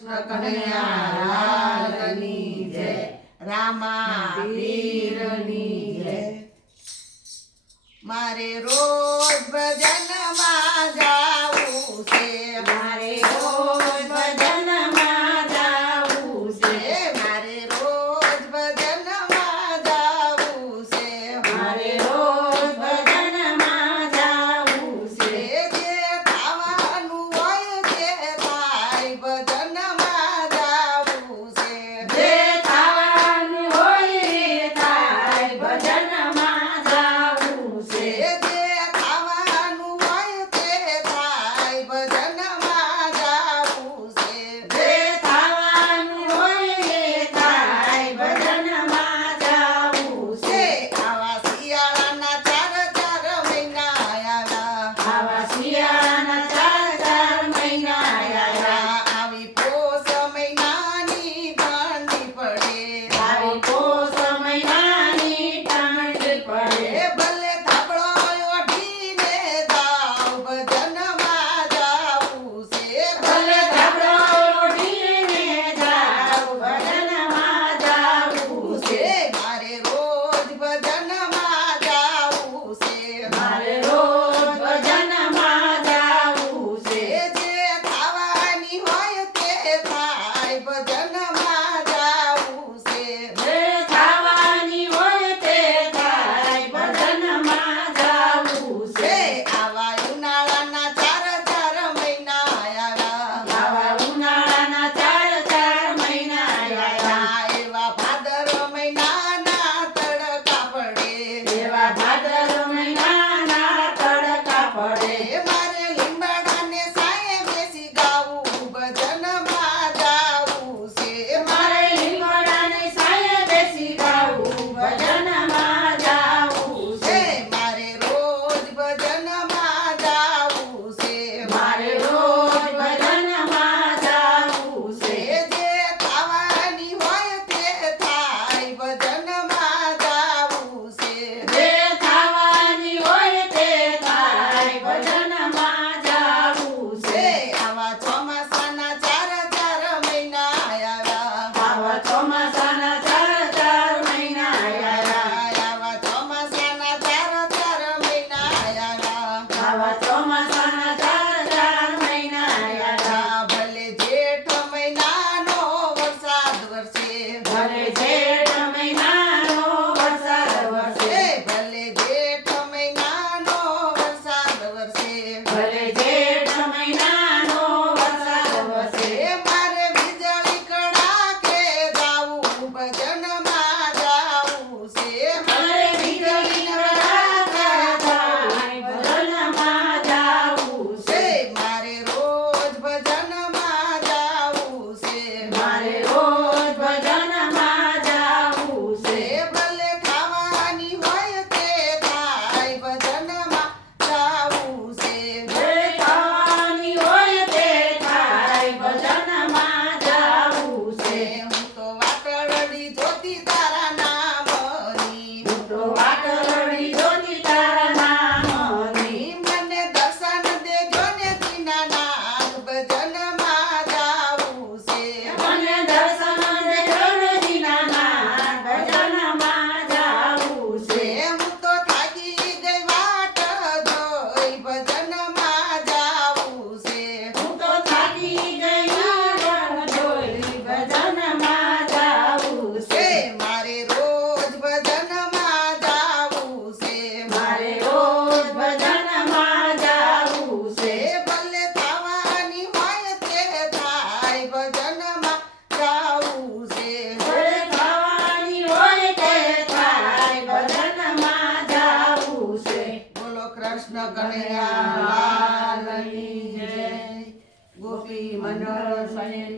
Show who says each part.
Speaker 1: કન્યાલાલની મારે રોજ ભજનમાં જાવું છે
Speaker 2: મારે Sana
Speaker 1: sana કૃષ્ણ કનૈયા લાલની ગોપી મંડળ સૈન